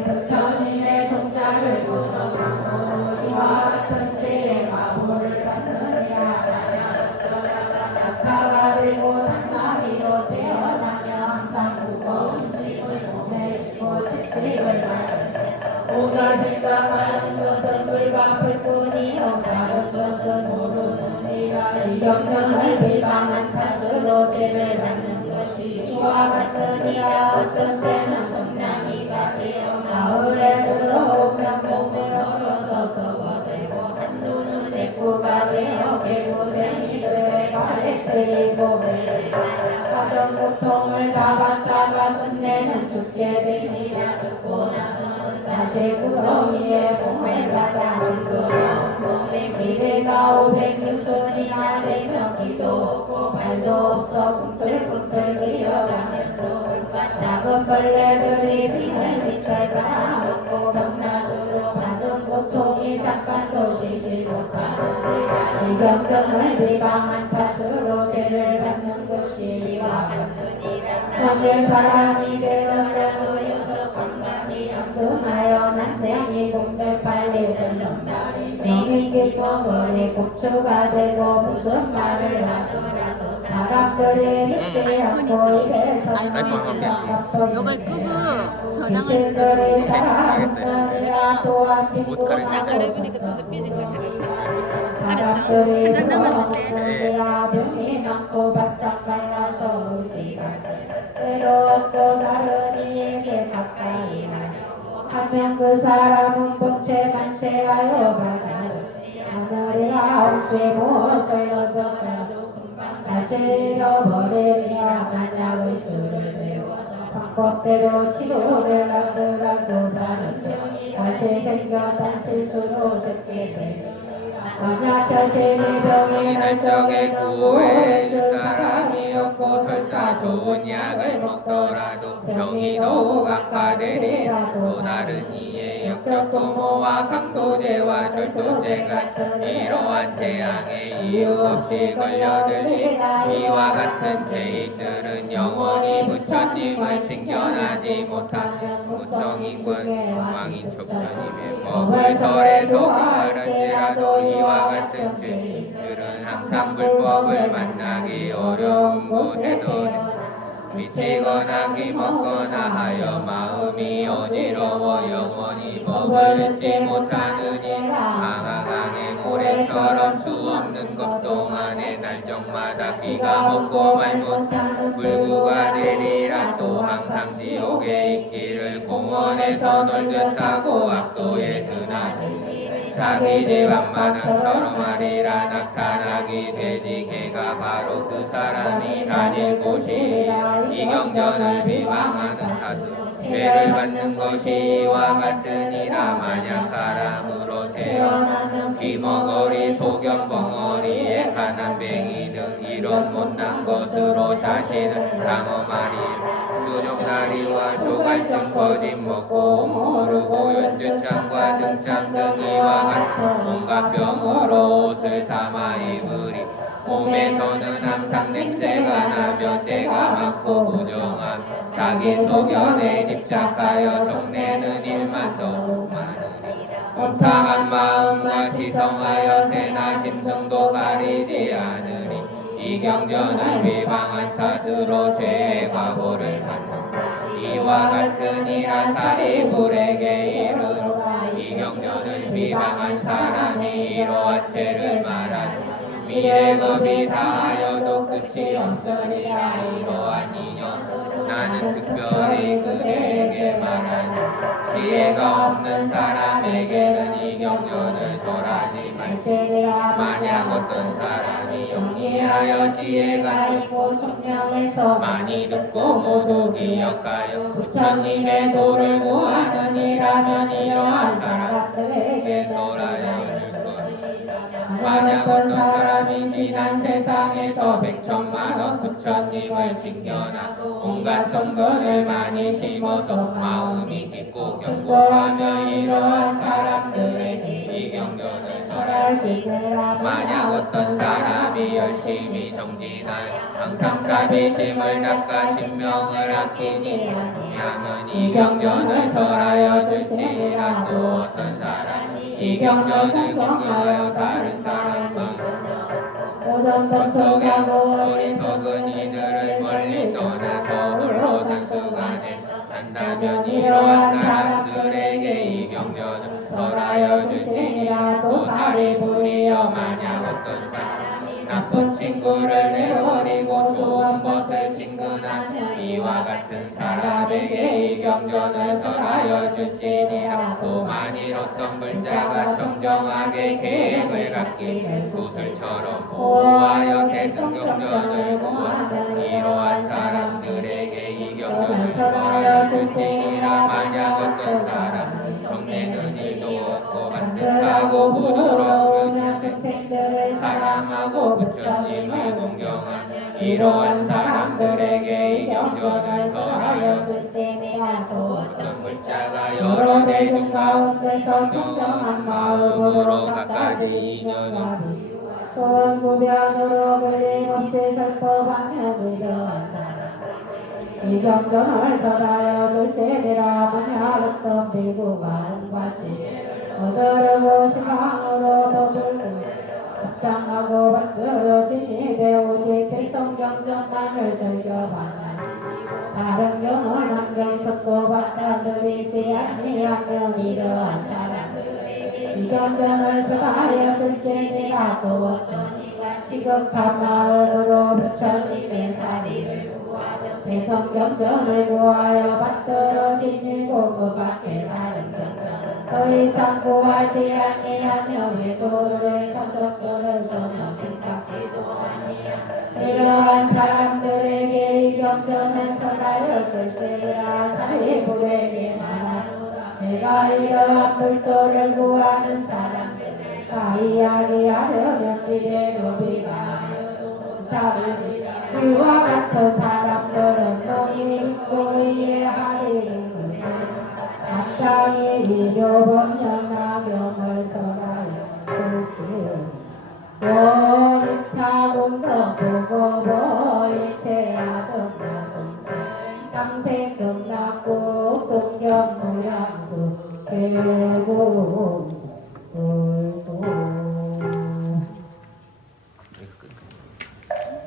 부처님의 종자를 물어 상으로 이와 같은 죄의 마호를 받느니라. 만약 어쩌다가 낙타가 되고 당나귀로 태어나며 항상 무거운 짐을 몸에 싣고 채찍을 맞으면서 오다 생각하는 것은 불가풀 뿐이요 다른 것은 모르느니라. 이 경전을 비방한 탓으로 죄를 받는 것이 이와 같으니라. 어떤 때는 성냥이가 되어 마을에 들어오면 몸을 얼어서 썩어들고 한눈은 내꾸가 되어 개구쟁이들의 발에 쓰이고 매를 맞아가던 고통을 다 받다가 끝내는 죽게 되니라. 죽고 나서는 다시 구렁이에 몸을 받아 징그러운 몸에 길이가 500유순이나 되며 귀도 없고 발도 없어 꿈틀꿈틀 기어가면서 작은 벌레들이 비늘 밑을 빨아먹고 병나수로 받은 고통이 잠깐도 쉬지 못하느니라. 이 경전을 비방한 탓으로 죄를 받는 것이 이와 같으니라. 남의 사람이 되어라 놓여서 강간이 금하여 난쟁이 공백 빨리 설렁다 명이 깊고 머리 고추가 되고 무슨 말을 하더라도 사람들이 믿지 않고 입에서 이걸 끄고 저장을 해주면 알겠어요. 내가 못 가르쳐 시간 주세요. 가려보니까 좀 더 삐진 것 같아. 알았죠? 한 장 남았을 때 병이 많고 바짝 말라서 의지가 외롭고 다른 이에게 가까이 가려고 하면 그 사람은 복채 만세하여 받아주지 않으리라 혹시 무엇을 얻었다도 금방 다시 잃어버리리라 만약 의술을 배워서 방법대로 치료를 하더라도 다른 병이 다시 생겨 다시 수로 죽게 되리라 만약 자신이 병이 날 적에 구호해줄 사람이 없고 설사 좋은 약을 먹더라도 병이 더욱 악화되리라 또 다른 이의 역적 도모와 강도제와 절도제 같은 이러한 재앙에 이유 없이 걸려들린 이와 같은 죄인들은 영원히 부처님을 칭견하지 못한 무성인군 왕인 족사님의 법을 설에서 가르치라도 이와 같은 죄인들은 항상 불법을 만나기 어려운 곳에서 미치거나 기먹거나 하여 마음이 어지러워 영원히 법을 잊지 못하느니 강하강의 모래처럼 수없는 것 동안에 날정마다 비가 먹고 말 못한 물구가 되리라 또 항상 지옥에 있기를 공원에서 놀듯 하고 악도에 드나들리라 자기 집 앞마당처럼 하리라 나타나기 되지 걔가 바로 그 사람이 다닐 곳이 이경전을 비방하는 탓으로 죄를 받는 것이 이와 같으니라 만약 사람으로 태어나면 귀머거리 소견벙어리에 가난뱅이 등 이런 못난 것으로 자신을 장엄하리 수족다리와 조갈증 거짓 먹고 모르고 연주창과 등창 등 이와 같은 온갖 병으로 옷을 삼아 입으리 몸에서는 항상 냄새가 나며 때가 많고 부정함 자기 소견에 집착하여 성내는 일만 더욱 많으리 온탕한 마음과 지성하여 새나 짐승도 가리지 않으리 이경전을 비방한 탓으로 죄의 과보를 받는 이와 같으니라 사리불에게 이르러 이경전을 비방한 사람이 이러한 죄를 말하니 미래겁이 다하여도 끝이 없으리라 이러한 인연 나는 특별히 그에게 말하니 지혜가 없는 사람에게는 이경전을 설하지 말지 만약 어떤 사람이 영리하여 지혜가 짧고 총명해서 많이 듣고 모두 기억하여 부처님의 도를 구하느니라면 이러한 사람들에게 설하여 줄 것이라 만약 어떤 사람이 지난 세상에서 100천만원 부처님을 칭견하고 온갖 성건을 많이 심어서 마음이 깊고 견고하며 이러한 사람들에게 이 경전을 설할지 만약 어떤 사람이 열심히 정진하여 항상 자비심을 닦아 신명을 아끼지 아니하면 이 경전을 설하여 줄지라 또 어떤 사람이 이 경전을 공경하여 다른 사람과 헛속하고 어리석은 이들을 멀리 떠나서 홀로 산수간에 산다면 이러한 사람들에게 이 경전을 설하여 줄지니라 또 사리불이여 만약 어떤 사람이 나쁜 친구를 내버리고 좋은 것을 친근하면 이와 같은 사람에게 이 경전을 설하여 줄지니라 또 만일 어떤 불자가 정정하게 계획을 갖기에 구슬처럼 보호하여 대승경전을 구하면 이러한 사람들에게 이 경전을 설하여 줄지니라 만약 어떤 사람 성내는 일도 없고 반듯하고 부드러우며 자식들을 사랑하고 부처님을 공경하며 이러한 사람들에게 이 경전을 설하여 줄지니라 또 어떤 불자가 여러 대중 가운데서 정정한 마음으로 갖가지 인연을 좋은 구변으로 걸림없이 설법하며 이러한 사람 이경전을 설하여 둘째되라 만야롭던 비구가 은같이 얻으려고 시방으로 법을 합장하고 받들어 진이 되오지 백성경전만을 즐겨봤나지 다른 경을 남경석도 받아들이지 아니하면 이러한 사람들에게 이경전을 설하여 둘째되라 또 어떤 이가 시급한 마음으로 부처님의 사리를 대성경전을 구하여 받들어 지니고 그 밖에 다른 경전은 더 이상 구하지 아니하며 외도를 성적도를 전혀 생각지도 아니하 이러한 사람들에게 이 경전을 설하여 줄지라 사리불에게 말하노라 내가 이러한 불도를 구하는 사람들과 이야기하려면 이대로 비가하여 다르리라 이와 같은 사람들은 너희 믿고 이해하리니 마땅히 이교범령